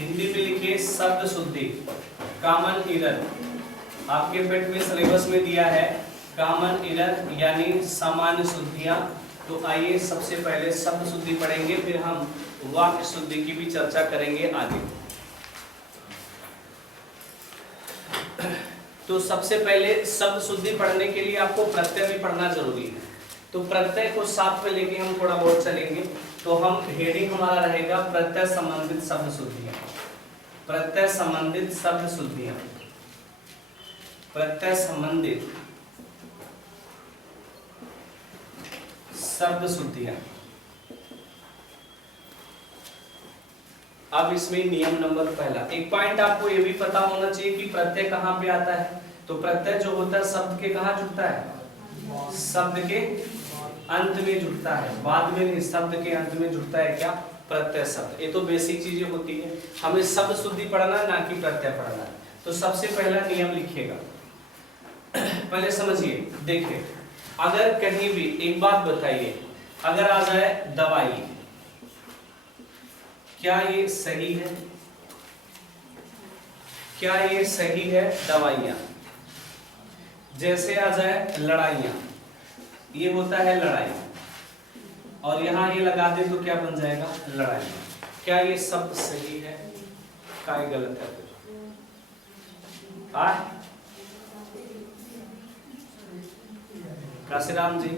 हिंदी में लिखिए शब्द शुद्धि, कॉमन एरर। आपके पेट में सिलेबस में दिया है कॉमन एरर यानी सामान्य शुद्धियां। तो आइए सबसे पहले शब्द शुद्धि पढ़ेंगे, फिर हम वाक्य शुद्धि की भी चर्चा करेंगे आगे। तो सबसे पहले शब्द शुद्धि पढ़ने के लिए आपको प्रत्यय भी पढ़ना जरूरी है। तो प्रत्यय को साथ में लेके हम थोड़ा बहुत चलेंगे। तो हम हेडिंग हमारा रहेगा प्रत्यय संबंधित शब्द शुद्धियां, प्रत्यय संबंधित शब्द शुद्धियां, प्रत्यय संबंधित शब्द शुद्धियां। अब इसमें नियम नंबर पहला, एक पॉइंट आपको ये भी पता होना चाहिए कि प्रत्यय कहाँ पे आता है। तो प्रत्यय जो होता है शब्द के कहाँ जुड़ता है, शब्द के अंत में जुड़ता है, बाद में नहीं, शब्द के अंत में जुड़ता है क्या, प्रत्यय शब्द। ये तो बेसिक चीजें होती है, हमें शब्द शुद्धि पढ़ना है ना कि प्रत्यय पढ़ना है। तो सबसे पहला नियम लिखिएगा, पहले समझिए। देखिए अगर कहीं भी एक बात बताइए, अगर आ जाए दवाई, क्या ये सही है, क्या ये सही है दवाइयां। जैसे आ जाए लड़ाइयां, ये होता है लड़ाई, और यहां ये लगा दे तो क्या बन जाएगा लड़ाई। क्या ये शब्द सही है, क्या ये गलत है? काशीराम जी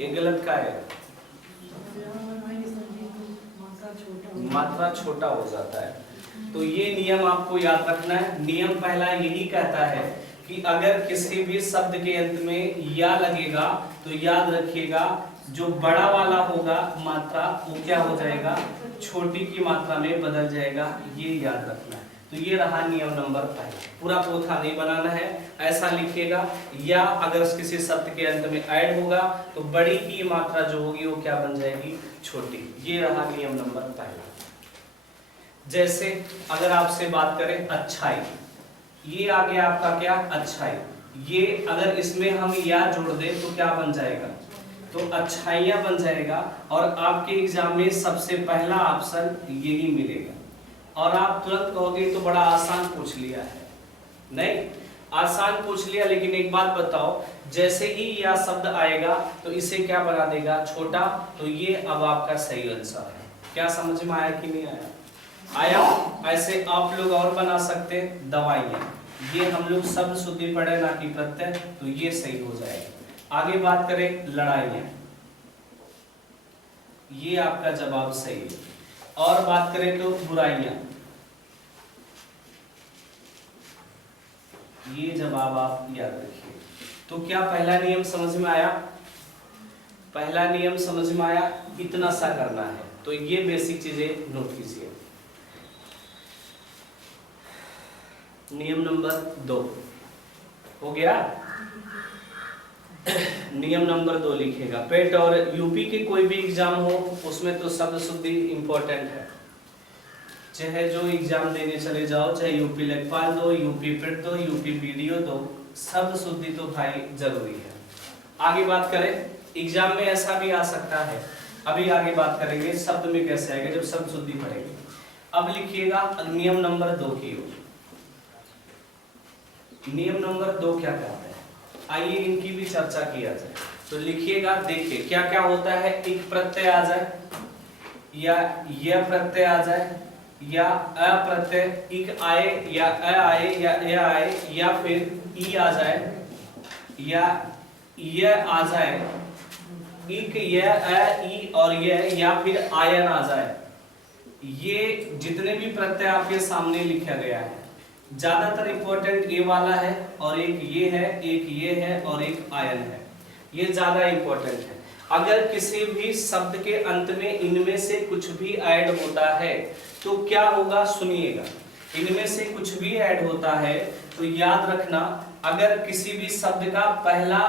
ये गलत का है, मात्रा छोटा हो जाता है। तो ये नियम आपको याद रखना है। नियम पहला यही कहता है कि अगर किसी भी शब्द के अंत में या लगेगा तो याद रखिएगा जो बड़ा वाला होगा मात्रा वो क्या हो जाएगा, छोटी की मात्रा में बदल जाएगा। ये याद रखना है। तो ये रहा नियम नंबर पहला। पूरा पोथा नहीं बनाना है, ऐसा लिखिएगा। या अगर किसी शब्द के अंत में ऐड होगा तो बड़ी की मात्रा जो होगी वो क्या बन जाएगी, छोटी। ये रहा नियम नंबर पहला। जैसे अगर आपसे बात करें अच्छाई, ये आ गया आपका क्या अच्छाई। ये अगर इसमें हम या जोड़ दें तो क्या बन जाएगा, तो अच्छाइयाँ बन जाएगा। और आपके एग्जाम में सबसे पहला ऑप्शन यही मिलेगा। और आप तुरंत कहोगे तो बड़ा आसान पूछ लिया है। नहीं, आसान पूछ लिया, लेकिन एक बात बताओ, जैसे ही या शब्द आएगा तो इसे क्या बना देगा, छोटा। तो ये अब आपका सही आंसर है। क्या समझ में आया कि नहीं आया? आया। ऐसे आप लोग और बना सकते हैं दवाइयाँ, ये हम लोग शब्द शुद्धि पढ़े ना कि प्रत्यय, तो ये सही हो जाएगा। आगे बात करें लड़ाइयाँ, ये आपका जवाब सही है। और बात करें तो बुराइयां, ये जवाब आप याद रखिए। तो क्या पहला नियम समझ में आया? पहला नियम समझ में आया, इतना सा करना है। तो ये बेसिक चीजें नोट कीजिए। नियम नंबर 2 हो गया। नियम नंबर 2 लिखिएगा। पेट और यूपी के कोई भी एग्जाम हो उसमें तो शब्द शुद्धि इंपॉर्टेंट है। चाहे जो एग्जाम देने चले जाओ, चाहे यूपी लेखपाल दो, यूपी पेट दो, यूपी वीडियो दो, शब्द शुद्धि तो भाई जरूरी है। आगे बात करें, एग्जाम में ऐसा भी आ सकता है, अभी आगे बात करेंगे शब्द में कैसे आएगा जब शब्द शुद्धि पढ़ेंगे। अब लिखिएगा नियम नंबर 2 की ओर। नियम नंबर 2 क्या कहता है, आइए इनकी भी चर्चा किया जाए। तो लिखिएगा, देखिए क्या क्या होता है। एक प्रत्यय आ जाए, या यह प्रत्यय आ जाए, या अ प्रत्यय इक आए, या अ आए, या ए आए, या फिर ई आ जाए, या यह आ जाए, इक यह अ ई और यह, या फिर आयन आ जाए। ये जितने भी प्रत्यय आपके सामने लिखा गया है, ज्यादातर इंपॉर्टेंट ये वाला है, और एक ये है, एक ये है, और एक आयन है। ये ज्यादा इंपॉर्टेंट है। अगर किसी भी शब्द के अंत में इनमें से कुछ भी ऐड होता है तो क्या होगा, सुनिएगा। इनमें से कुछ भी ऐड होता है तो याद रखना, अगर किसी भी शब्द का पहला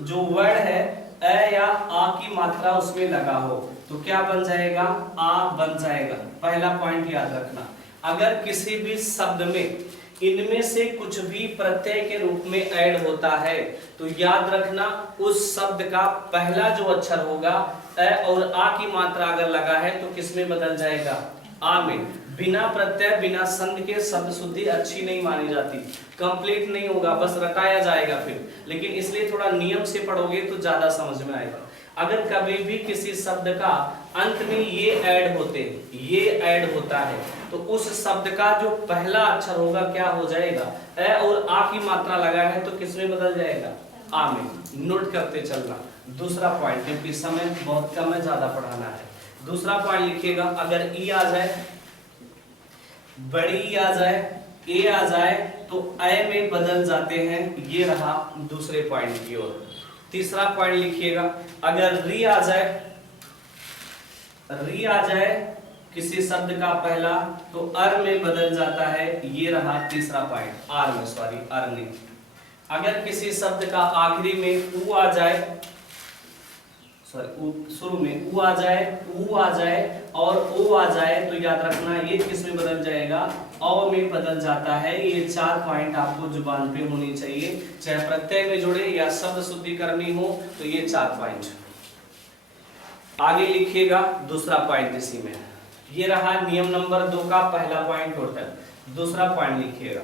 जो वर्ड है अ या आ की मात्रा उसमें लगा हो तो क्या बन जाएगा, आ बन जाएगा। पहला पॉइंट याद रखना। अगर किसी भी शब्द में इनमें से कुछ भी प्रत्यय के रूप में ऐड होता है तो याद रखना उस शब्द का पहला जो अक्षर होगा अ और आ की मात्रा अगर लगा है तो किसमें बदल जाएगा, आ में बिना प्रत्यय बिना संध के शब्द शुद्धि अच्छी नहीं मानी जाती, कंप्लीट नहीं होगा, बस रटाया जाएगा फिर। लेकिन इसलिए थोड़ा नियम से पढ़ोगे तो ज्यादा समझ में आएगा। अगर कभी भी किसी शब्द का अंत में ये ऐड होते, ये ऐड होता है, तो उस शब्द का जो पहला अक्षर होगा क्या हो जाएगा, ए और आ की मात्रा लगा है तो किस में बदल जाएगा, आ में। नोट करते चलना। दूसरा पॉइंट, क्योंकि समय बहुत कम है, ज्यादा पढ़ाना है। दूसरा पॉइंट लिखिएगा, अगर ई आ जाए, बड़ी ई आ जाए, ए आ जाए तो ए में बदल जाते हैं। ये रहा दूसरे पॉइंट की ओर। तीसरा पॉइंट लिखिएगा, अगर री आ जाए, री आ जाए किसी शब्द का पहला तो अर में बदल जाता है। ये रहा तीसरा पॉइंट, आर में, सॉरी अर नहीं। अगर किसी शब्द का आखिरी में ऊ आ जाए, सॉरी शुरू में ऊ आ जाए, ऊ आ जाए और ओ आ जाए तो याद रखना ये किस में बदल जाएगा, औ में बदल जाता है। ये 4 पॉइंट आपको जुबान पे होनी चाहिए, चाहे प्रत्यय में जुड़े या शब्द शुद्धि करनी हो तो ये 4 पॉइंट। आगे लिखिएगा दूसरा पॉइंट इसी में। ये रहा नियम नंबर 2 का पहला पॉइंट टोटल। दूसरा पॉइंट लिखिएगा।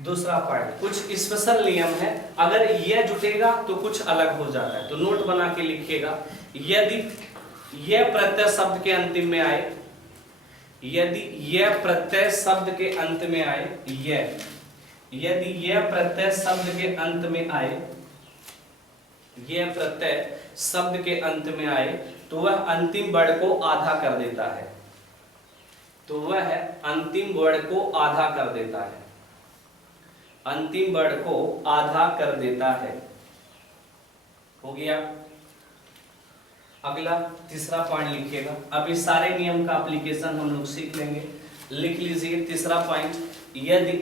दूसरा पॉइंट कुछ स्पेशल नियम है, अगर यह जुटेगा तो कुछ अलग हो जाता है, तो नोट बना के लिखिएगा। यदि यह प्रत्यय शब्द के अंतिम में आए, यदि यह प्रत्यय शब्द के अंत में आए, यदि यह प्रत्यय शब्द के अंत में आए, यह प्रत्यय शब्द के अंत में आए तो वह अंतिम वर्ण को आधा कर देता है, तो वह अंतिम वर्ण को आधा कर देता है, अंतिम वर्ण को आधा कर देता है। हो गया। अगला तीसरा पॉइंट लिखिएगा। अब इस सारे नियम का एप्लीकेशन हम लोग सीख लेंगे। लिख लीजिए तीसरा पॉइंट, यदि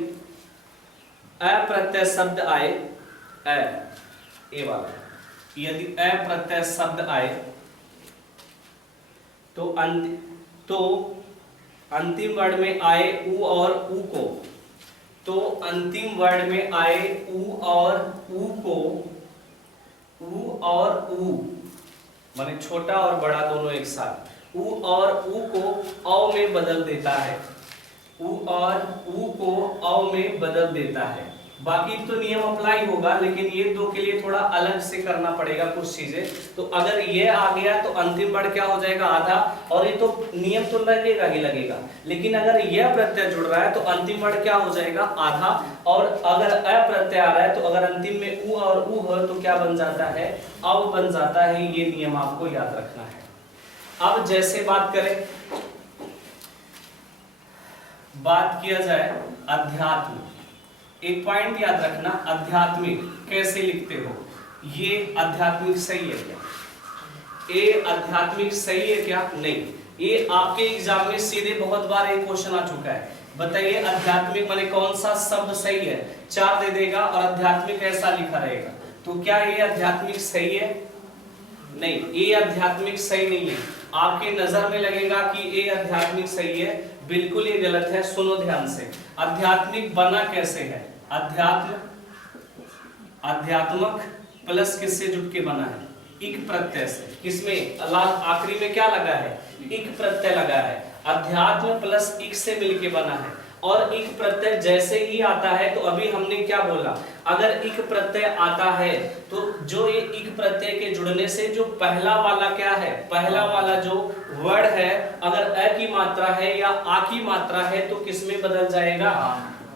अप्रत्यय शब्द आए, ए वाला, यदि अप्रत्यय शब्द आए तो अंतिम वर्ण में आए उ और ऊ को, तो अंतिम वर्ण में आए उ और ऊ को, उ और ऊ माने छोटा और बड़ा दोनों एक साथ, उ और ऊ को औ में बदल देता है, उ और ऊ को औ में बदल देता है। बाकी तो नियम अप्लाई होगा, लेकिन ये दो के लिए थोड़ा अलग से करना पड़ेगा कुछ चीजें। तो अगर ये आ गया तो अंतिम वर्ण क्या हो जाएगा, आधा, और ये तो नियम तो लगेगा ही लगेगा। लेकिन अगर यह प्रत्यय जुड़ रहा है तो अंतिम वर्ण क्या हो जाएगा, आधा। और अगर अप्रत्यय आ रहा है तो अगर अंतिम में उ और ऊ हो तो क्या बन जाता है, अब बन जाता है। ये नियम आपको याद रखना है। अब जैसे बात करें, बात किया जाए अध्यात्म, एक पॉइंट याद रखना, आध्यात्मिक कैसे लिखते हो। ये आध्यात्मिक सही है क्या, ये आध्यात्मिक सही है क्या, नहीं। ये आपके एग्जाम में सीधे बहुत बार एक क्वेश्चन आ चुका है। बताइए आध्यात्मिक माने कौन सा शब्द सही है, 4 दे देगा और आध्यात्मिक ऐसा लिखा रहेगा। तो क्या ये आध्यात्मिक सही है, नहीं, ये आध्यात्मिक सही नहीं है। आपके नजर में लगेगा कि ये आध्यात्मिक सही है, बिल्कुल ये गलत है। सुनो ध्यान से, आध्यात्मिक बना कैसे है, अध्यात्म, आध्यात्मक प्लस किससे जुट के बना है, इक प्रत्यय से। किसमें, आखिरी में क्या लगा है, इक प्रत्यय लगा है। अध्यात्म प्लस इक से मिलके बना है। और इक प्रत्यय जैसे ही आता है तो अभी हमने क्या बोला, अगर इक प्रत्यय आता है तो जो ये इक प्रत्यय के जुड़ने से जो पहला वाला क्या है, पहला वाला जो वर्ड है, अगर अ की मात्रा है या आ की मात्रा है तो किस में बदल जाएगा,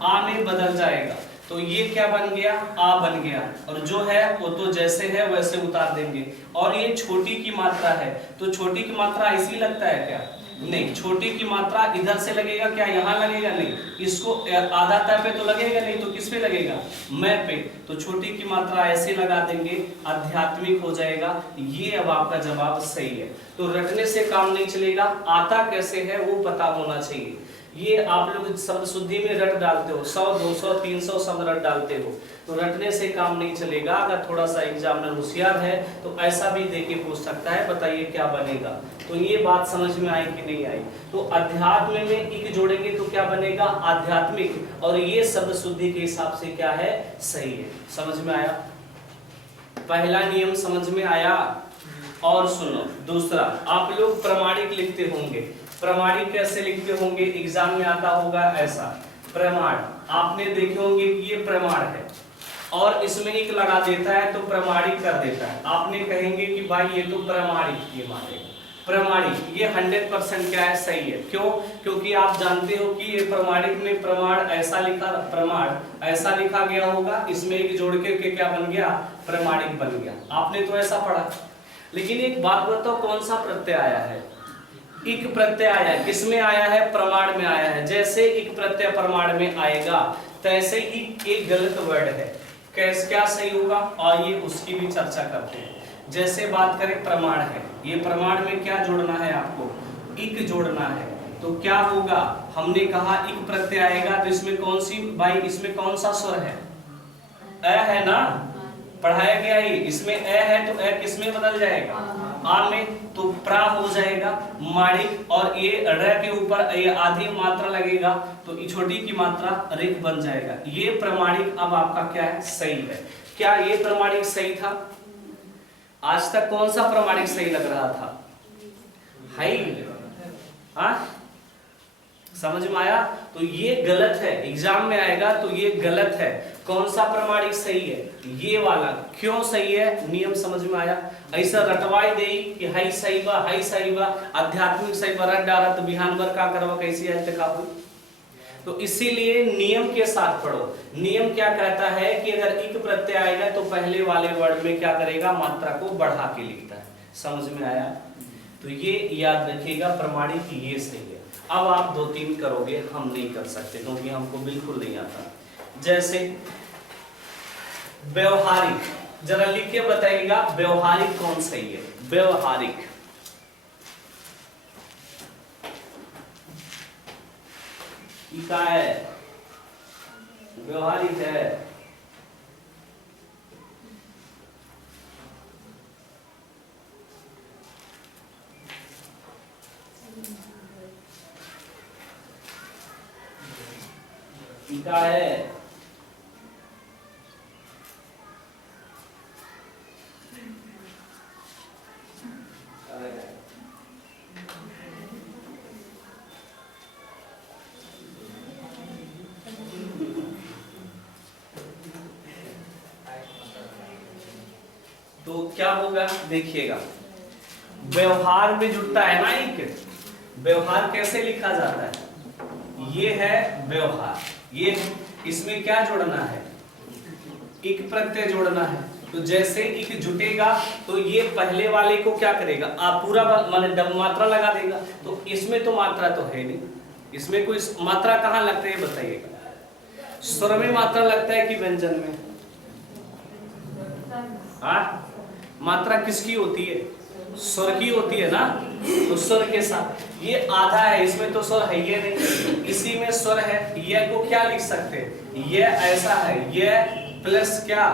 आ में बदल जाएगा। तो ये क्या बन गया, आ बन गया। और जो है वो तो जैसे है वैसे उतार देंगे। और ये छोटी की मात्रा है तो छोटी की मात्रा ऐसी लगता है क्या, नहीं। छोटी की मात्रा इधर से लगेगा क्या, यहाँ लगेगा, नहीं। इसको आधा तय पे तो लगेगा नहीं, तो किस पे लगेगा, मैं पे। तो छोटी की मात्रा ऐसे लगा देंगे, आध्यात्मिक हो जाएगा। ये अब आपका जवाब सही है। तो रटने से काम नहीं चलेगा, आता कैसे है वो पता होना चाहिए। ये आप लोग शब्द शुद्धि में रट डालते हो, 100 200 300 शब्द रट डालते हो, तो रटने से काम नहीं चलेगा। अगर थोड़ा सा एग्जामिनर होशियार है तो ऐसा भी देके पूछ सकता है, बताइए क्या बनेगा। तो ये बात समझ में आई कि नहीं आई। तो अध्यात्म में इक जोड़ेंगे तो क्या बनेगा, आध्यात्मिक। और ये शब्द शुद्धि के हिसाब से क्या है, सही है। समझ में आया, पहला नियम समझ में आया। और सुनो दूसरा, आप लोग प्रमाणिक लिखते होंगे, प्रमाणिक कैसे लिखते होंगे, एग्जाम में आता होगा ऐसा, प्रमाण, आपने देखे होंगे कि ये प्रमाण है और इसमें एक लगा देता है तो प्रमाणिक कर देता है। आपने कहेंगे कि भाई ये तो प्रमाणिक, ये मानेगा प्रमाणिक, ये 100% क्या है, सही है। क्यों? क्योंकि आप जानते हो कि ये प्रमाणिक में प्रमाण ऐसा लिखा गया होगा, इसमें एक जोड़ के क्या बन गया, प्रमाणिक बन गया। आपने तो ऐसा पढ़ा। लेकिन एक बात बताओ, कौन सा प्रत्यय आया है, इक प्रत्यय आया है, किसमें आया है, प्रमाण में आया है। जैसे इक प्रत्यय प्रमाण में आएगा तैसे ही एक गलत वर्ड है, कैसे क्या सही होगा, और ये उसकी भी चर्चा करते हैं। जैसे बात करें प्रमाण है, ये प्रमाण में क्या जोड़ना है आपको, इक जोड़ना है, तो क्या होगा, हमने कहा इक प्रत्यय आएगा तो इसमें कौन सी, भाई इसमें कौन सा स्वर है, अ है ना, पढ़ाया गया ही, इसमें अ है तो अ किसमें बदल जाएगा, आ में, तो प्रा हो जाएगा माणिक, और ये र के ऊपर ये आधी मात्रा लगेगा तो ये छोटी की मात्रा रिक बन जाएगा। ये प्रमाणिक अब आपका क्या है, सही है। क्या ये प्रमाणिक सही था? आज तक कौन सा प्रमाणिक सही लग रहा था, हाई, हाँ समझ में आया? तो ये गलत है, एग्जाम में आएगा तो ये गलत है। कौन सा प्रमाणिक सही है, ये वाला। क्यों सही है, नियम समझ में आया? ऐसा रटवाई दे कि हाई सही बा आध्यात्मिक सही बा रट डारा तो बिहान भर का करवा, कैसी है का हुई। तो इसीलिए नियम के साथ पढ़ो। नियम क्या कहता है कि अगर इक प्रत्यय आएगा तो पहले वाले वर्ड में क्या करेगा, मात्रा को बढ़ा के लिखता है। समझ में आया? तो ये याद रखिएगा, प्रमाणिक ये सही है। अब आप 2-3 करोगे, हम नहीं कर सकते क्योंकि हमको बिल्कुल नहीं आता। जैसे व्यवहारिक, जरा लिख के बताइएगा व्यवहारिक कौन सही है, व्यवहारिक, क्या है, व्यवहारिक है, क्या है, तो क्या होगा देखिएगा, व्यवहार में जुड़ता है ना एक, व्यवहार कैसे लिखा जाता है, ये है व्यवहार, ये इसमें क्या जोड़ना है, इक प्रत्यय जोड़ना है। तो जैसे इक जुटेगा तो ये पहले वाले को क्या करेगा, आप पूरा माने मात्रा लगा देगा। तो इसमें तो मात्रा तो है नहीं, इसमें कोई मात्रा कहाँ लगता है बताइएगा, स्वर में मात्रा लगता है कि व्यंजन में? हाँ, मात्रा किसकी होती है, स्वर की होती है ना। तो स्वर के साथ ये आधा है, इसमें तो स्वर है ये नहीं, इसी में स्वर है। ये को क्या लिख सकते हैं, ये ऐसा है, ये प्लस क्या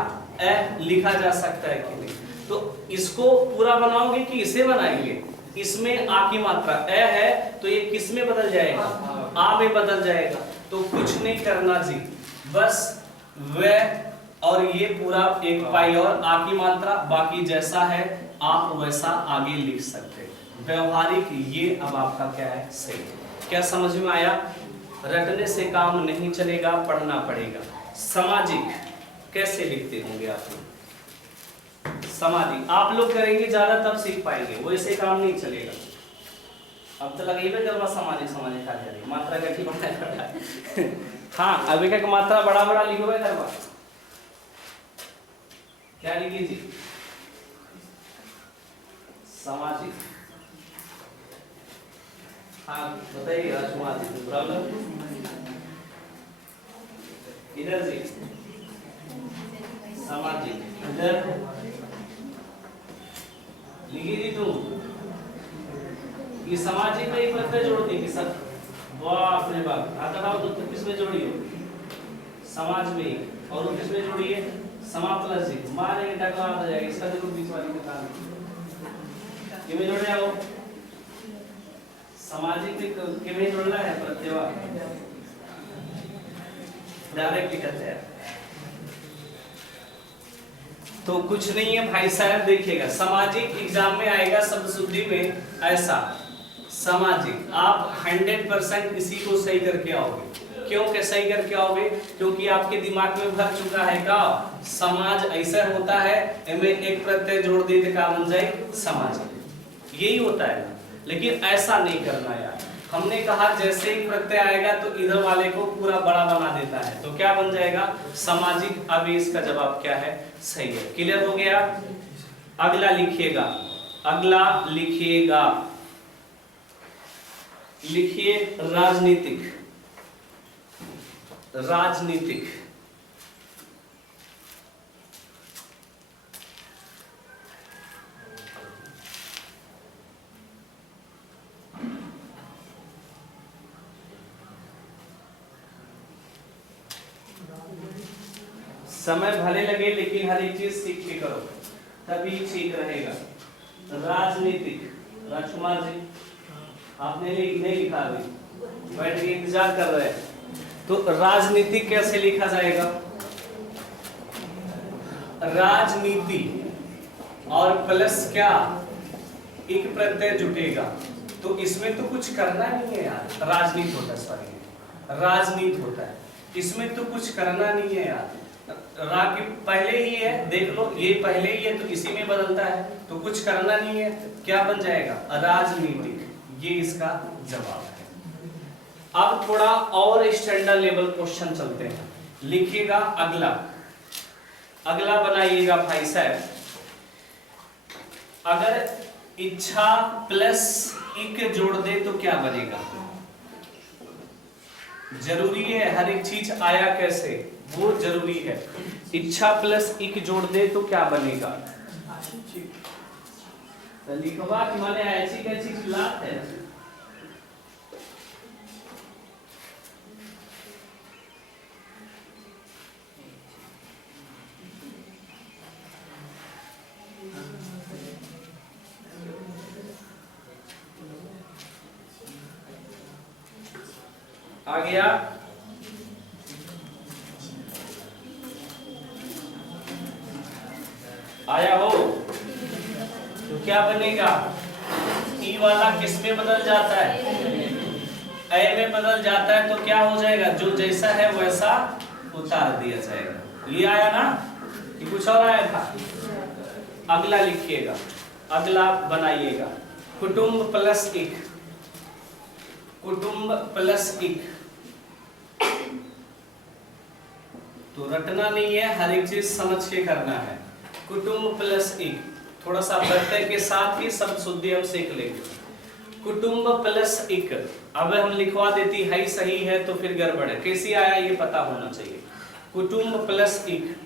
ए लिखा जा सकता है कि नहीं। तो इसको पूरा बनाओगे कि इसे बनाएंगे, इसमें आ की मात्रा ए है तो ये किस में बदल जाएगा, आ में बदल जाएगा। तो कुछ नहीं करना जी, बस वे और ये पूरा एक पाई और आ की मात्रा, बाकी जैसा है आप वैसा आगे लिख सकते हैं। व्यवहारिक ये अब आपका क्या है, सही। क्या समझ में आया? रटने से काम नहीं चलेगा, पढ़ना पड़ेगा। सामाजिक कैसे लिखते होंगे आप लोग, सामाजिक आप लोग करेंगे ज्यादा तब सीख पाएंगे, वैसे काम नहीं चलेगा। अब तो लगेगा जब सामाजिक सामाजिक आ जाएगी, मात्रा का ठीक है। हाँ, अभी का मात्रा बड़ा बड़ा लिखोगे करवा, क्या लिखिए जी, सामाजिक। हाँ बताइए, सामाजिक प्रॉब्लम इधर जी, सामाजिक इधर लिखिए जी तुम। ये सामाजिक में एक प्रत्यय जोड़ देंगे सब, बाप रे बाप। आता था तो किसमें जोड़िए, समाज में, और किसमें जोड़िए, समाप्लस जी, मारेंगे टकरा आ जाएगा। इसका देखो बीच वाली का काम किमें जोड़ना है, वो सामाजिक में किमें जोड़ना है, प्रत्यय डायरेक्ट करते हैं। तो कुछ नहीं है भाई साहब, देखिएगा सामाजिक एग्जाम में आएगा शब्द शुद्धि में ऐसा, सामाजिक। आप 100% इसी को सही करके आओगे। क्यों के सही करके आओगे? क्योंकि आपके दिमाग में भर चुका है का समाज ऐसा होता है, इनमें एक प्रत्यय जोड़ दी तो क्या बन जाए? सामाजिक। यही होता है ना, लेकिन ऐसा नहीं करना यार। हमने कहा जैसे ही प्रत्यय आएगा तो इधर वाले को पूरा बड़ा बना देता है, तो क्या बन जाएगा? सामाजिक। अब इसका जवाब क्या है? सही है। क्लियर हो गया? अगला लिखिएगा, अगला लिखिएगा, लिखिए राजनीतिक। राजनीतिक समय भले लगे, लेकिन हर एक चीज सीख के करो, तभी ठीक रहेगा। राजनीतिक, राजकुमार जी आपने नहीं लिखा, अभी बैठ के इंतजार कर रहे हैं। तो राजनीतिक कैसे लिखा जाएगा? राजनीति और प्लस क्या? एक प्रत्यय जुटेगा, तो इसमें तो कुछ करना नहीं है यार। राजनीति होता है, सॉरी राजनीति होता है, इसमें तो कुछ करना नहीं है यार। रा की पहले ही है, देख लो ये पहले ही है तो इसी में बदलता है, तो कुछ करना नहीं है। क्या बन जाएगा? राजनीतिक। ये इसका जवाब है। अब थोड़ा और स्टैंडर्ड लेवल क्वेश्चन चलते हैं। लिखिएगा अगला, अगला बनाइएगा भाई साहब। अगर इच्छा प्लस इक जोड़ दे तो क्या बनेगा? जरूरी है, हर एक चीज आया कैसे वो जरूरी है। इच्छा प्लस इक जोड़ दे तो क्या बनेगा? तो लिखवा कि माने ऐसी कैसी खिलाफ है। आ गया? आया हो तो क्या बनेगा? ई वाला किस में बदल जाता है? ए में बदल जाता है, तो क्या हो जाएगा? जो जैसा है वैसा उतार दिया जाएगा। ये आया ना कि कुछ और आया था? अगला लिखिएगा, अगला बनाइएगा कुटुंब प्लस इक। कुटुंब प्लस इक, तो रटना नहीं है, हर एक चीज समझ के करना है। कुटुंब प्लस इक, थोड़ा सा प्रत्यय के साथ ही शब्द शुद्धि हम सीख लेंगे। कुटुंब प्लस इक, अब हम लिखवा देती है सही है तो फिर गड़बड़ है, कैसी आया ये पता होना चाहिए। कुटुंब प्लस इक,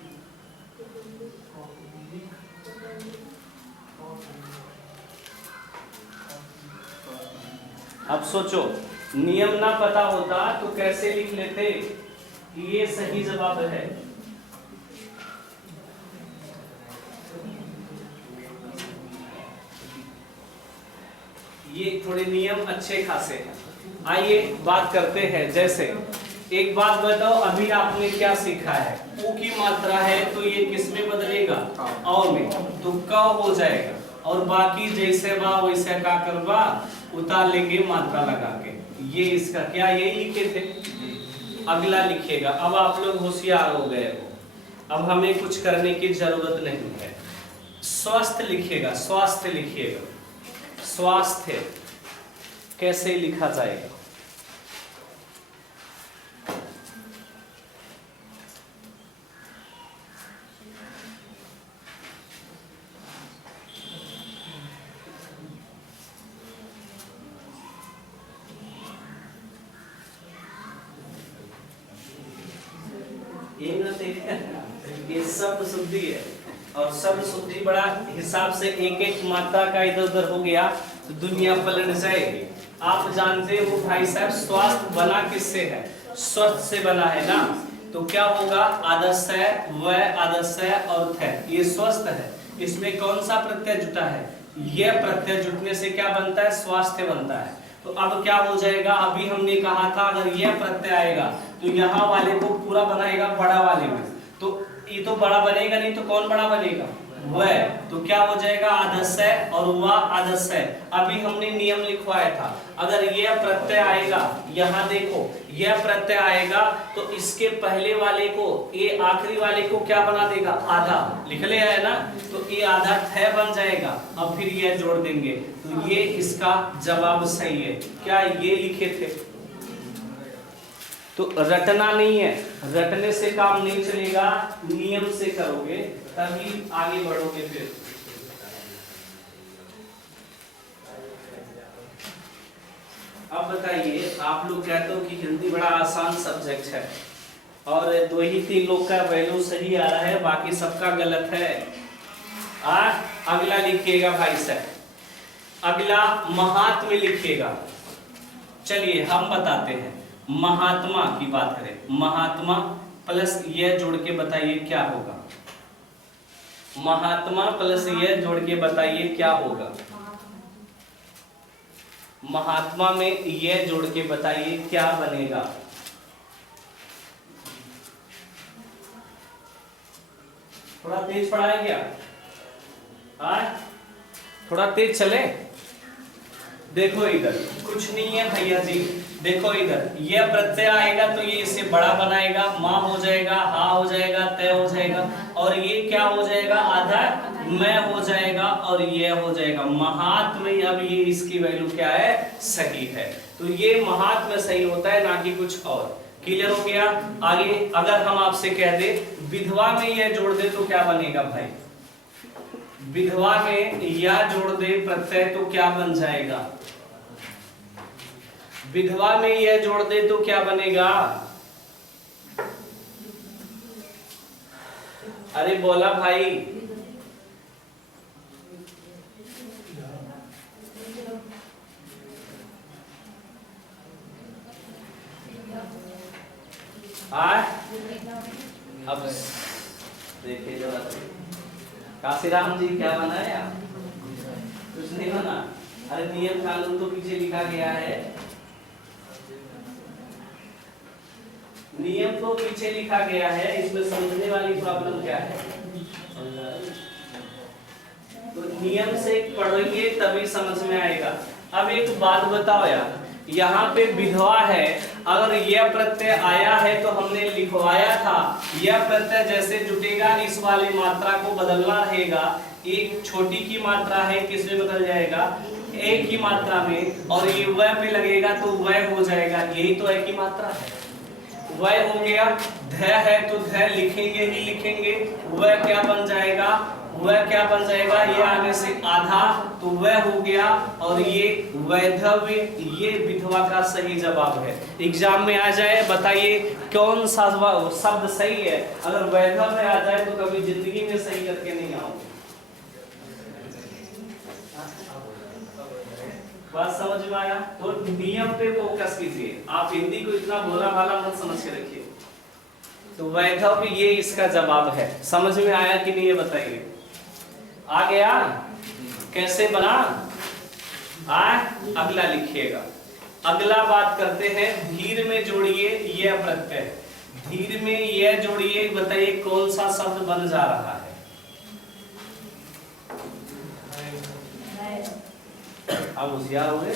अब सोचो, नियम ना पता होता तो कैसे लिख लेते? ये सही जवाब है। ये थोड़े नियम अच्छे खासे हैं। आइए बात करते हैं। जैसे एक बात बताओ, अभी आपने क्या सीखा है? ऊ की मात्रा है तो ये किस में बदलेगा? औ में, तो क हो जाएगा। और बाकी जैसे बा वैसे का करवा, उतार लेंगे मात्रा लगा के। ये इसका क्या, यही लिखे थे। अगला लिखिएगा। अब आप लोग होशियार हो गए हो, अब हमें कुछ करने की जरूरत नहीं है। स्वस्थ लिखिएगा, स्वास्थ्य लिखिएगा। स्वास्थ्य कैसे लिखा जाएगा? ये शब्द शुद्धि है, और शब्द शुद्धि बड़ा हिसाब से एक एक मात्रा का इधर उधर हो गया तो दुनिया पलट जाएगी। आप जानते हो भाई साहब, स्वास्थ्य बना किससे है? स्वस्थ से बना है ना। तो क्या होगा? आदस्य, व आदस्य और थ, ये स्वस्थ है। इसमें कौन सा प्रत्यय जुटा है? यह प्रत्यय जुटने से क्या बनता है? स्वास्थ्य बनता है। तो अब क्या हो जाएगा? अभी हमने कहा था अगर यह प्रत्यय आएगा तो यहाँ वाले को पूरा बनाएगा बड़ा वाले में, तो ये तो बड़ा बनेगा नहीं, तो कौन बड़ा बनेगा? वह, तो क्या हो जाएगा आदस्य और वह आदस्य। अभी हमने नियम लिखवाया था, अगर यह प्रत्यय आएगा, यहां देखो यह प्रत्यय आएगा तो इसके पहले वाले को, ये आखिरी वाले को क्या बना देगा, आधा लिख ले है ना, तो ये आधा थ बन जाएगा। अब फिर यह जोड़ देंगे, तो ये इसका जवाब सही है। क्या ये लिखे थे? तो रटना नहीं है, रटने से काम नहीं चलेगा, नियम से करोगे तभी आगे बढ़ोगे। फिर अब बताइए, आप लोग कहते हो कि हिंदी बड़ा आसान सब्जेक्ट है और 2 ही 3 लोग का वैल्यू सही आ रहा है, बाकी सबका गलत है। अगला लिखिएगा भाई साहब, अगला महात्म्य लिखिएगा। चलिए हम बताते हैं, महात्मा की बात करें, महात्मा प्लस यह जोड़ के बताइए क्या होगा। महात्मा प्लस यह जोड़ के बताइए क्या होगा। महात्मा में यह जोड़ के बताइए क्या बनेगा। थोड़ा तेज पढ़ाए क्या? थोड़ा तेज चले। देखो इधर कुछ नहीं है भैया जी, देखो इधर यह प्रत्यय आएगा तो ये इसे बड़ा बनाएगा, माँ हो जाएगा, हा हो जाएगा, तय हो जाएगा, और ये क्या हो जाएगा, आधा मैं हो जाएगा, और ये हो जाएगा महात्म्य। अब ये इसकी वैल्यू क्या है, सही है। तो ये महात्म्य सही होता है, ना कि कुछ और। क्लियर हो गया? आगे अगर हम आपसे कह दे विधवा में यह जोड़ दे तो क्या बनेगा भाई? विधवा में या जोड़ दे प्रत्यय तो क्या बन जाएगा? विधवा में यह जोड़ दे तो क्या बनेगा? अरे बोला भाई, अब देखिए जरा, काशीराम जी क्या बनाया? कुछ नहीं बना। अरे नियम कानून तो पीछे लिखा गया है, नियम तो पीछे लिखा गया है, इसमें समझने वाली प्रॉब्लम क्या है? तो नियम से पढ़ेंगे तभी समझ में आएगा। अब एक बात बताओ यार, यहाँ पे विधवा है, अगर यह प्रत्यय आया है तो हमने लिखवाया था, यह प्रत्यय जैसे जुटेगा इस वाली मात्रा को बदलना रहेगा। एक छोटी की मात्रा है, किसमें बदल जाएगा, एक की मात्रा में, और ये वह पे लगेगा तो वह हो जाएगा। यही तो एक की मात्रा है, वह हो गया। ध है तो ध लिखेंगे ही लिखेंगे, वह क्या बन जाएगा, वह क्या बन जाएगा, ये आगे से आधा तो वह हो गया, और ये वैधव्य, ये विधवा का सही जवाब है। एग्जाम में आ जाए बताइए कौन सा शब्द सही है। अगर वैधव्य आ जाए तो कभी जिंदगी में सही करके नहीं आओगे। बात समझ में आया? तो नियम पे फोकस कीजिए, आप हिंदी को इतना भोला भाला मत समझ के रखिए। तो वैधव्य ये इसका जवाब है। समझ में आया कि नहीं ये बताइए? आ गया? कैसे बना? अगला लिखिएगा। अगला बात करते हैं, धीर में जोड़िए यह प्रत्यय, धीर में यह जोड़िए, बताइए कौन सा शब्द बन जा रहा है? अब होशियार हो गए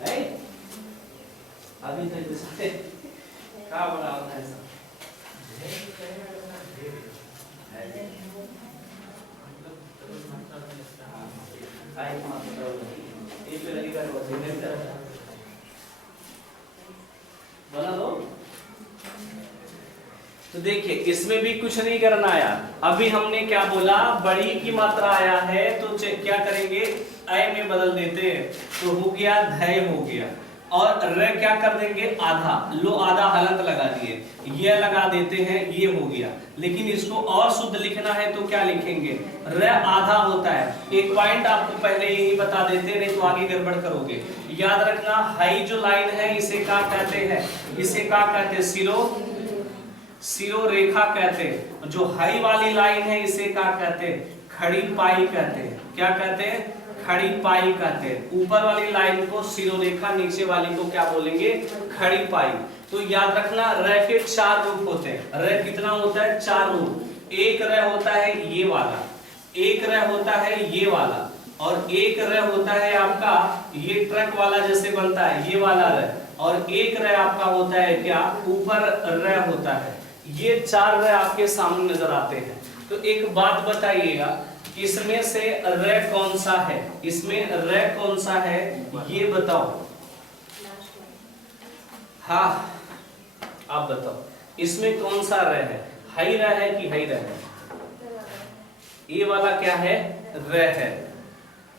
नहीं? अभी तक क्या बना होता है सब? बना दो। तो देखिए इसमें भी कुछ नहीं करना आया। अभी हमने क्या बोला, बड़ी की मात्रा आया है तो क्या करेंगे, अय में बदल देते हैं, तो हो गया धय हो गया, और र क्या कर देंगे, आधा, लो आधा हलंत लगा दिए, ये लगा देते हैं, ये हो गया। लेकिन इसको और शुद्ध लिखना है तो क्या लिखेंगे, र आधा होता है। एक पॉइंट आपको पहले यही बता देते, नहीं तो आगे गड़बड़ करोगे। याद रखना, हाई जो लाइन है इसे क्या कहते हैं, इसे क्या कहते हैं, सिरो रेखा कहते हैं। जो हाई वाली लाइन है इसे क्या कहते हैं, खड़ी पाई कहते हैं। क्या कहते हैं, खड़ी पाई कहते हैं। ऊपर वाली लाइन को सिरोरेखा, नीचे वाली को क्या बोलेंगे, खड़ी पाई। तो याद रखना, र के 4 रूप होते हैं। र कितना होता है, 4 रूप। एक र होता है ये वाला, एक र होता है ये वाला, और एक र होता है आपका ये ट्रक वाला जैसे बनता है ये वाला र, और एक र आपका होता है क्या ऊपर र होता है। ये चार र आपके सामने नजर आते हैं। तो एक बात बताइएगा, इसमें से र कौन सा है, इसमें र कौन सा है ये बताओ। हाँ आप बताओ इसमें कौन सा र है, हाई र है कि हाई र है? ये वाला क्या है र है,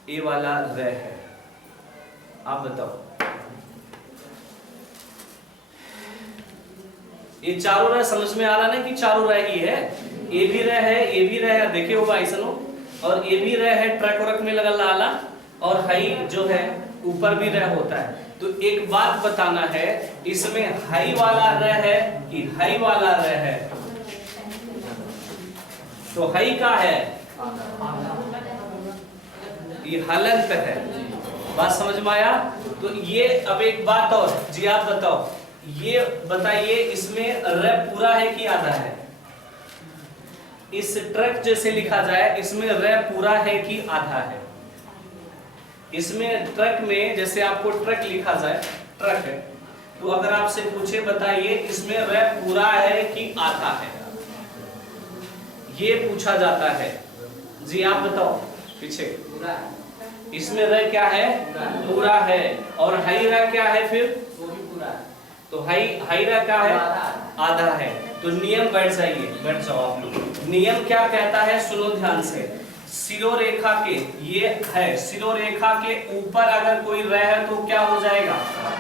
ये वाला र है। आप बताओ ये चारों र समझ में आ रहा ना कि चारों र ही है? ये भी र है, ये भी र है, देखे होगा ऐसा नो, और ये भी र है ट्रक वरक में लगा लाला, और हाई जो है ऊपर भी र होता है। तो एक बात बताना है, इसमें हाई वाला र है कि हाई वाला र है? तो हाई का है ये हलंत है। बात समझ में आया? तो ये अब एक बात और जी आप बताओ, ये बताइए इसमें र पूरा है कि आधा है? इस ट्रक जैसे लिखा जाए इसमें र पूरा है कि आधा है? इसमें ट्रक में जैसे आपको ट्रक लिखा जाए ट्रक है, तो अगर आपसे पूछे बताइए इसमें र पूरा है कि आधा है, ये पूछा जाता है। जी आप बताओ पीछे। पूरा है। इसमें र क्या है? पूरा है। और हाई र क्या है फिर? वो भी पूरा है। तो हाई र क्या है? आधा है। तो नियम बैठ जाइए, बैठ जाओ आप लोग। नियम क्या कहता है सुनो ध्यान से, सिरोरेखा के ये है, सिरोरेखा के ऊपर अगर कोई र है तो क्या हो जाएगा?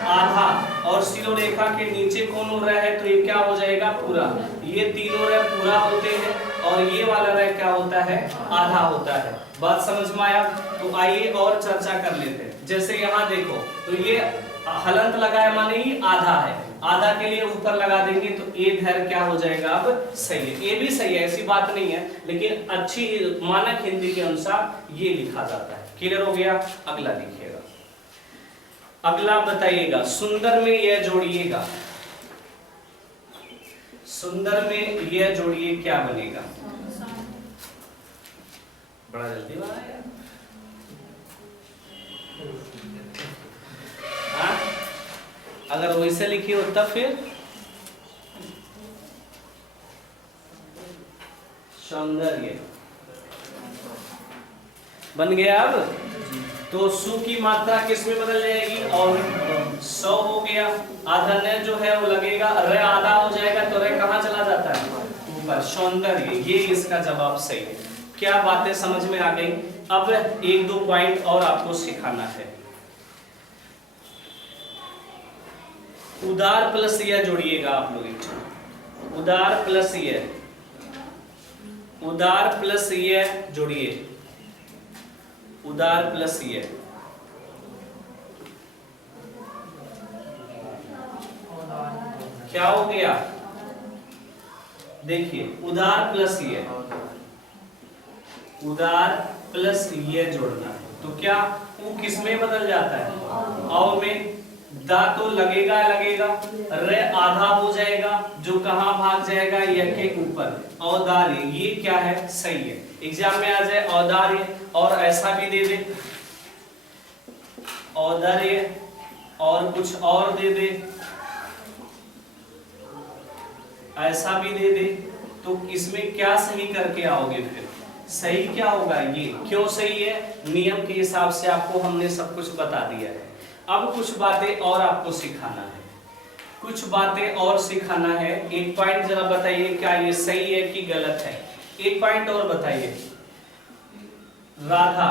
आधा, और सिरोरेखा के नीचे कौन र है तो ये क्या हो जाएगा? पूरा। ये तीनों र पूरा होते हैं और ये वाला र क्या होता है? आधा होता है। बात समझ में आया? तो आइए और चर्चा कर लेते हैं। जैसे यहाँ देखो, तो ये हलंत लगाया माने ही आधा है, आधा के लिए ऊपर लगा देंगे तो ए धैर्य क्या हो जाएगा? अब सही है, ये भी सही है, ऐसी बात नहीं है, लेकिन अच्छी मानक हिंदी के अनुसार ये लिखा जाता है। क्लियर हो गया? अगला लिखिएगा। अगला बताइएगा, सुंदर में यह जोड़िएगा, सुंदर में यह जोड़िए क्या बनेगा? बड़ा जल्दी वाला है हाँ? अगर वैसे लिखी हो तब फिर सौंदर्य बन गया। अब तो सु की मात्रा किस में बदल जाएगी? और 100 हो गया। आधा न जो है वो लगेगा, र आधा हो जाएगा तो र कहाँ चला जाता है? ऊपर। सौंदर्य, ये इसका जवाब सही है। क्या बातें समझ में आ गई? अब एक दो पॉइंट और आपको सिखाना है। उदार प्लस यह जोड़िएगा आप लोग, उदार प्लस यह, उदार प्लस यह जोड़िए, उदार प्लस यह। क्या हो गया? देखिए उदार प्लस यह, उदार प्लस यह जोड़ना, तो क्या वो किस में बदल जाता है? औ में। दा तो लगेगा लगेगा, रे आधा हो जाएगा जो कहां भाग जाएगा? यह के ऊपर। औदार्य, ये क्या है? सही है, एग्जाम में आ जाए औदार्य। और ऐसा भी दे दे औदार्य, और कुछ और दे दे, ऐसा भी दे दे, तो इसमें क्या सही करके आओगे? फिर सही क्या होगा? ये क्यों सही है? नियम के हिसाब से आपको हमने सब कुछ बता दिया है। अब कुछ बातें और आपको सिखाना है, कुछ बातें और सिखाना है। एक पॉइंट जरा बताइए, क्या ये सही है कि गलत है? एक पॉइंट और बताइए। राधा,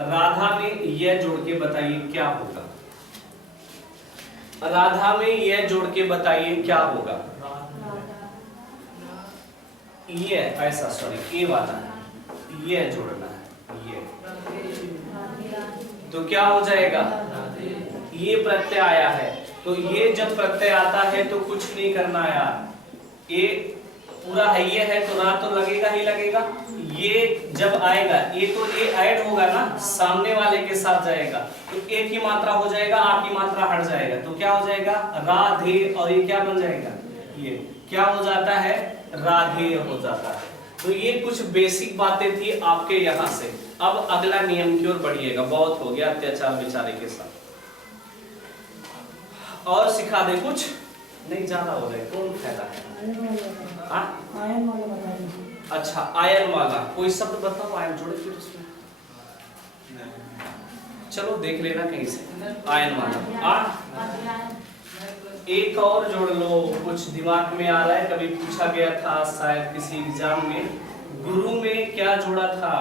राधा में यह जोड़ के बताइए क्या होगा? राधा में यह जोड़ के बताइए क्या होगा? ये ऐसा, सॉरी ये वाला, ये जोड़ना है ये, तो क्या हो जाएगा? ये प्रत्यय आया है, तो ये जब प्रत्यय आता है तो कुछ नहीं करना यार, ये पूरा है ये है तो रा तो लगेगा ही लगेगा। ये जब आएगा ये तो ये ऐड होगा ना, सामने वाले के साथ जाएगा तो एक ही मात्रा हो जाएगा, आपकी मात्रा हट जाएगा, तो क्या हो जाएगा? राधे। और ये क्या बन जाएगा? ये क्या हो जाता है? राधे हो जाता है। तो ये कुछ बेसिक बातें थी आपके यहाँ से। अब अगला नियम की ओर बढ़िएगा, बहुत हो गया अत्याचार बेचारे के साथ। और सिखा दे कुछ, नहीं ज्यादा हो रहे, कौन फायदा है? आयन वाला बता दीजिए। अच्छा आयन वाला, कोई शब्द बताओ आयन जोड़े फिर उसमें, चलो देख लेना कहीं से आयन वाला। एक और जोड़ लो, कुछ दिमाग में आ रहा है, कभी पूछा गया था शायद किसी एग्जाम में, गुरु में क्या जोड़ा था?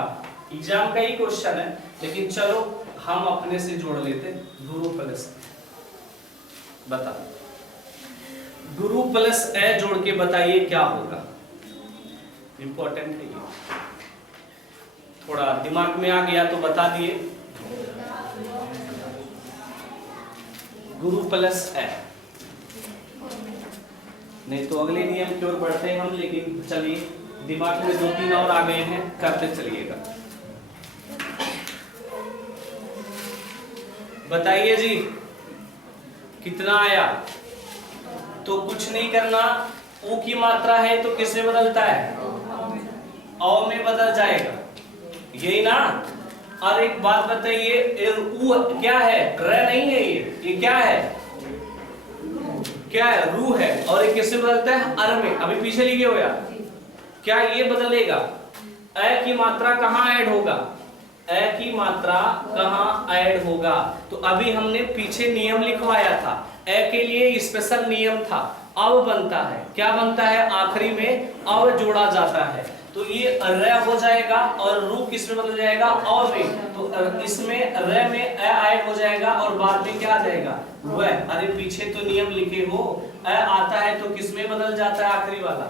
एग्जाम का ही क्वेश्चन है, लेकिन चलो हम अपने से जोड़ लेते, गुरु प्लस बता, गुरु प्लस ए जोड़ के बताइए क्या होगा। इंपॉर्टेंट है ये, थोड़ा दिमाग में आ गया तो बता दिए। गुरु प्लस ए, नहीं तो अगले नियम की ओर बढ़ते हैं हम, लेकिन चलिए दिमाग में 2-3 और आ गए हैं, करते चलिएगा। बताइए जी कितना आया? तो कुछ नहीं करना, ऊ की मात्रा है तो किस में बदलता है? औ में बदल जाएगा, यही ना। और एक बात बताइए, ऊ क्या है? र नहीं है, ये क्या है? क्या है? रू है, और ये किससे बदलता है? अर में। अभी पीछे लिखे हो यार, क्या ये बदलेगा? ए की मात्रा कहाँ ऐड होगा? ए की मात्रा कहाँ ऐड होगा? तो अभी हमने पीछे नियम लिखवाया था, ए के लिए स्पेशल नियम था, अब बनता है, क्या बनता है? आखिरी में अब जोड़ा जाता है, तो ये र हो जाएगा और रू किस में बदल जाएगा? औ में। तो इसमें र में ए ऐड हो जाएगा और बाद में क्या आ जाएगा? वह। अरे पीछे तो नियम लिखे हो, ए आता है तो किस में बदल जाता है? आखिरी वाला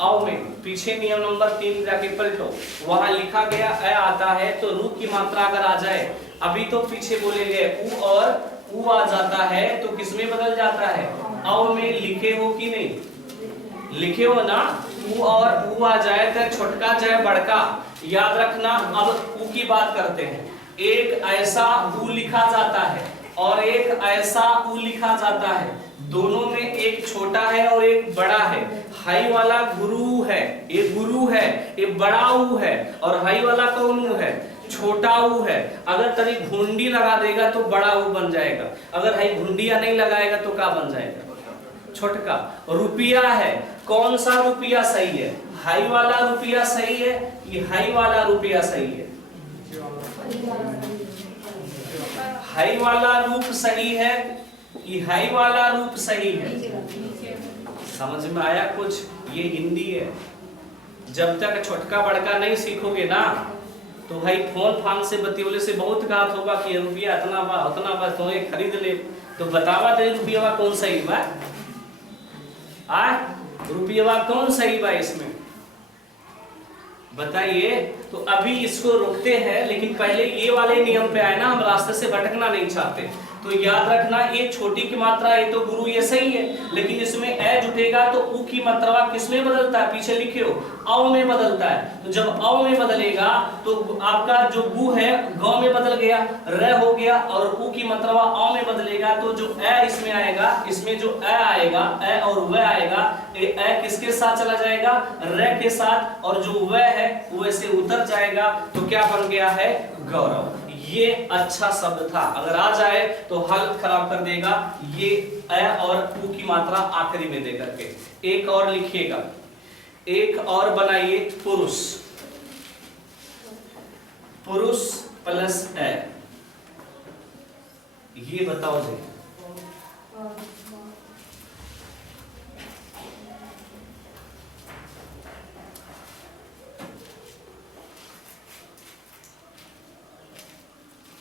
औ में। पीछे नियम नंबर 3 जाके पलटो, वहां लिखा गया ए आता है तो रू की मात्रा अगर आ जाए, अभी तो पीछे बोले गए ऊ और ऊ आ जाता है तो किस में बदल जाता है? औ में। लिखे हो कि नहीं? लिखे हो ना? ऊ और ऊ आ जाए तो छोटका चाहे बड़का, याद रखना। अब ऊ की बात करते हैं, एक ऐसा ऊ लिखा जाता है और एक ऐसा ऊ लिखा जाता है, दोनों में एक छोटा है और एक बड़ा है। हाई वाला गुरु है, ये गुरु है, ये बड़ा ऊ है, और हाई वाला कौन ऊ है? छोटा ऊ है। अगर तरी घुंडी लगा देगा तो बड़ा ऊ बन जाएगा, अगर हाई घुंडिया नहीं लगाएगा तो क्या बन जाएगा? छोटका। रुपया है, कौन सा रुपया सही है? हाई वाला रुपया सही है कि हाई वाला रुपया सही है? हाई वाला रूप सही है कि हाई वाला रूप सही है? समझ में आया कुछ? ये हिंदी है, जब तक छोटका बड़का नहीं सीखोगे ना, तो भाई फोन फान से बतियोले से बहुत घात होगा कि रुपया इतना बा उतना बा, तो खरीद ले। तो बतावा दे रुपया कौन सही बा? रुपया कौन सही बा इसमें बताइए। तो अभी इसको रोकते हैं, लेकिन पहले ये वाले नियम पे आए ना, हम रास्ते से भटकना नहीं चाहते। तो याद रखना, ये छोटी की मात्रा ये तो गुरु ये सही है, लेकिन इसमें ए जुटेगा तो ऊ की मात्रा किसमें बदलता है? पीछे लिखे हो, औ में बदलता है। तो जब औ में बदलेगा तो आपका जो गु है ग में बदल गया, र हो गया, और ऊ की मात्रा औ में बदलेगा तो जो ए इसमें आएगा, इसमें जो ए आएगा, ए और व आएगा, ए किसके साथ चला जाएगा? र के साथ, और जो व है वो ऐसे उतर जाएगा, तो क्या बन गया है? गौरव। ये अच्छा शब्द था, अगर आ जाए तो हालत खराब कर देगा। ये ए और ऊ की मात्रा आखिरी में दे करके। एक और लिखिएगा, एक और बनाइए, पुरुष। पुरुष प्लस ए, ये बताओ जी।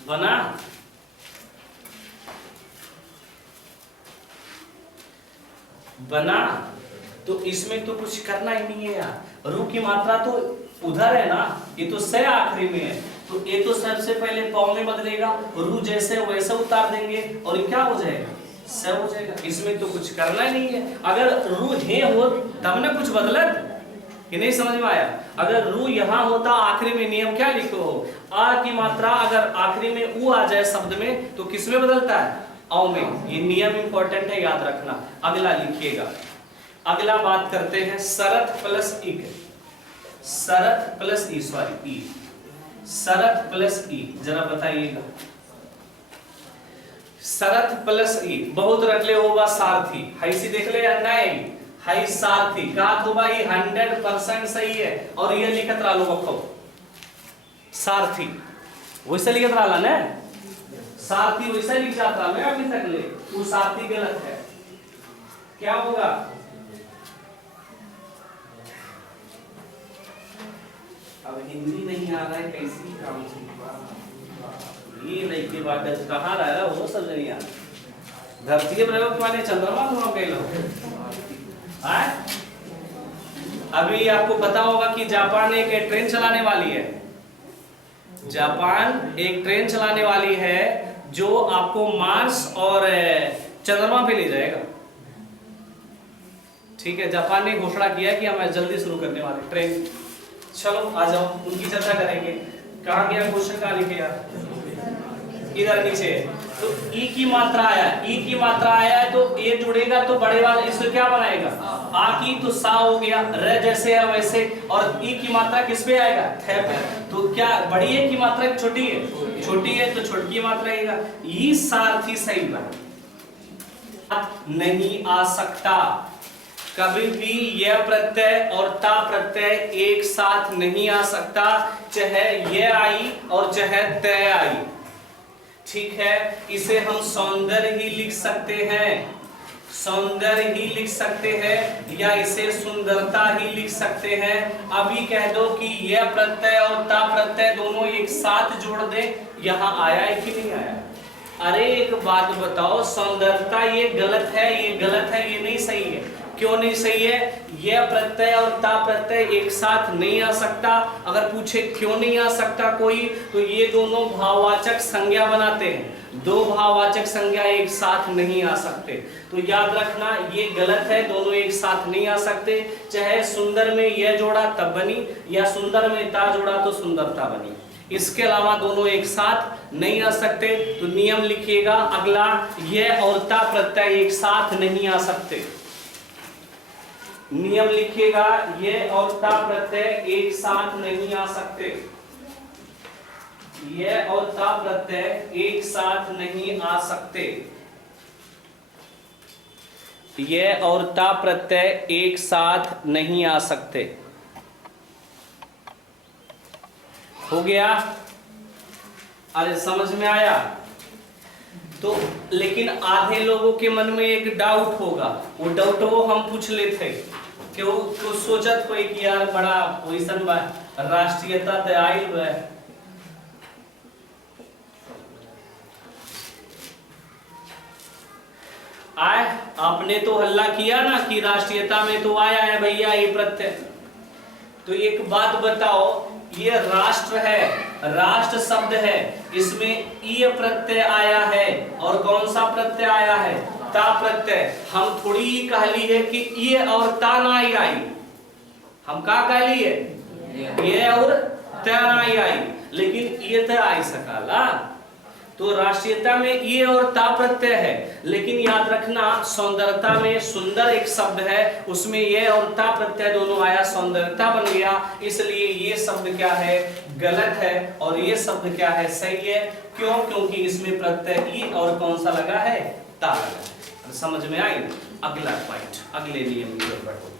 बना? बना? तो इसमें तो कुछ करना ही नहीं है यार। रू की मात्रा तो उधर है ना, ये तो से आखिरी में है, तो ये तो सबसे पहले पौ में बदलेगा, रू जैसे वैसे उतार देंगे और ये क्या हो जाएगा? से हो जाएगा। इसमें तो कुछ करना ही नहीं है। अगर रू हे हो तब ना कुछ बदलत, कि नहीं समझ में आया? अगर रू यहाँ होता, आखिरी में नियम क्या लिखो हो? आ की मात्रा अगर आखिरी में ऊ आ जाए शब्द में तो किस में बदलता है? औ में। ये नियम इंपॉर्टेंट है, याद रखना। अगला लिखिएगा, अगला बात करते हैं शरत प्लस इक। शरत प्लस ई, सॉरी ई, शरत प्लस ई, जरा बताइएगा। शरत प्लस ई बहुत रखले होगा सारथी, हाई सी देख ले या नहीं, हाई सारथी कहा तो भाई 100% सही है। और ये लिखत रहा लो बखो सारथी, वैसे लिखत रहा ना सारथी, वैसे लिख जाता मैं अभी तक ले, वो सारथी गलत है। क्या होगा? अब हिंदी नहीं आ रहा है, कैसी काम से ये नहीं के बाद कहाँ रह रहा वो सब नहीं आ रहा। धरती पर रहो कि माने चंद्रमा को हम गए लोग। अभी आपको पता होगा कि जापान एक ट्रेन चलाने वाली है, जापान एक ट्रेन चलाने वाली है जो आपको मार्स और चंद्रमा पे ले जाएगा। ठीक है, जापान ने घोषणा किया कि हम जल्दी शुरू करने वाले ट्रेन। चलो आ जाओ, उनकी चर्चा करेंगे। कहाँ गया क्वेश्चन, कहाँ लिखे यार, इधर नीचे। तो ई की मात्रा आया, ई की मात्रा आया है तो ए जुड़ेगा तो बड़े वाला इसको क्या बनाएगा, आ की तो सा हो गया, र जैसे है वैसे, और ई की मात्रा किस पे आएगा, थ पे। तो क्या बड़ी है की मात्रा छोटी है, छोटी है तो छोटी मात्रा आएगा। ई सारथी सही बात नहीं आ सकता, कभी भी यह प्रत्यय और ता प्रत्यय एक साथ नहीं आ सकता, चाहे यह आई और चाहे तय आई। ठीक है, इसे हम सौंदर्य ही लिख सकते हैं, सौंदर्य ही लिख सकते हैं, या इसे सुंदरता ही लिख सकते हैं। अभी कह दो कि यह प्रत्यय और ता प्रत्यय दोनों एक साथ जोड़ दे, यहाँ आया है कि नहीं आया? अरे एक बात बताओ, सौंदर्यता ये गलत है, ये गलत है, ये नहीं सही है। क्यों नहीं सही है? यह प्रत्यय और ता प्रत्यय एक साथ नहीं आ सकता। अगर पूछे क्यों नहीं आ सकता कोई, तो ये दोनों भाववाचक संज्ञा बनाते हैं, दो भाववाचक संज्ञा एक साथ नहीं आ सकते। तो याद रखना ये गलत है, दोनों एक साथ नहीं आ सकते। चाहे सुंदर में यह जोड़ा तब बनी, या सुंदर में ता जोड़ा तो सुंदरता बनी, इसके अलावा दोनों एक साथ नहीं आ सकते। तो नियम लिखिएगा अगला, यह और ता प्रत्यय एक साथ नहीं आ सकते। नियम लिखिएगा, ये और ता प्रत्यय एक साथ नहीं आ सकते, ये और ता प्रत्यय एक साथ नहीं आ सकते, ये और ता प्रत्यय एक साथ नहीं आ सकते। हो गया? अरे समझ में आया? तो लेकिन आधे लोगों के मन में एक डाउट होगा, वो डाउट वो हम पूछ लेते कि वो कुछ सोचत कोई कि यार बड़ा पोजीशन में राष्ट्रीयता ते आई है, आए आपने तो हल्ला किया ना कि राष्ट्रीयता में तो आया है भैया ये प्रत्यय। तो एक बात बताओ, ये राष्ट्र है, राष्ट्र शब्द है, इसमें ई प्रत्यय आया है और कौन सा प्रत्यय आया है, ता प्रत्यय। हम थोड़ी कह ली है कि ये और ता ना आई, हम क्या कह ली है, ये और ता ना आई, लेकिन ये तो आई सकाला। तो राष्ट्रीयता में ये और ता प्रत्यय है, लेकिन याद रखना सौंदर्यता में सुंदर एक शब्द है, उसमें ये और ता प्रत्यय दोनों आया, सौंदर्यता बन गया। इसलिए ये शब्द क्या है, गलत है, और ये शब्द क्या है, सही है। क्यों? क्योंकि इसमें प्रत्यय ई और कौन सा लगा है, ता लगा है। समझ में आई? अगला पॉइंट, अगले नियम की ओर बढ़ो।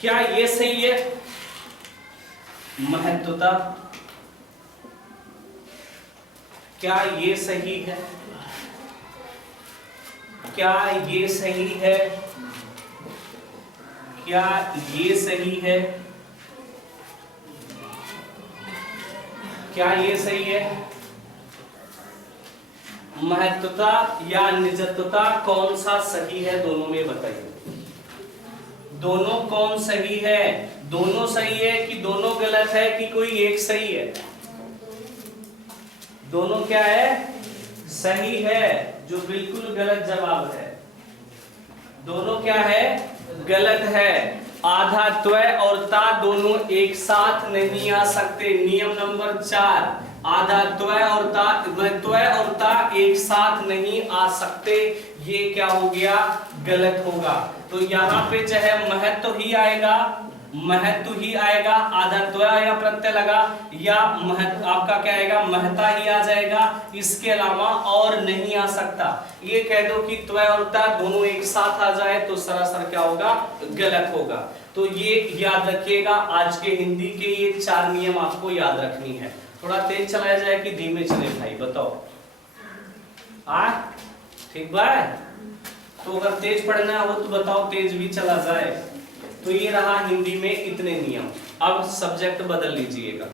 क्या ये सही है? महत्वता, क्या ये सही है? क्या ये सही है? क्या ये सही है? क्या ये सही है? महत्वता या निजत्वता कौन सा सही है, दोनों में बताइए। दोनों कौन सही है? दोनों सही है कि दोनों गलत है कि कोई एक सही है? दोनों क्या है, सही है, जो बिल्कुल गलत जवाब है। दोनों क्या है, गलत है। आधा त्वय और ता दोनों एक साथ नहीं आ सकते। नियम नंबर 4, आधा त्वय और ता एक साथ नहीं आ सकते। ये क्या हो गया, गलत होगा। तो यहाँ पे चाहे महत्व ही आएगा महत्व ही आएगा, आधा त्वया या प्रत्यय लगा, या आपका क्या आएगा, महता ही आ जाएगा, इसके अलावा और नहीं आ सकता। ये कह दो कि त्वय और ता दोनों एक साथ आ जाए तो सरासर क्या होगा, गलत होगा। तो ये याद रखिएगा, आज के हिंदी के ये 4 नियम आपको याद रखनी है। थोड़ा तेज चलाया जाए कि धीमे चले भाई, बताओ। ठीक बात। तो अगर तेज पढ़ना हो तो बताओ, तेज भी चला जाए। तो ये रहा हिंदी में इतने नियम। अब सब्जेक्ट बदल लीजिएगा।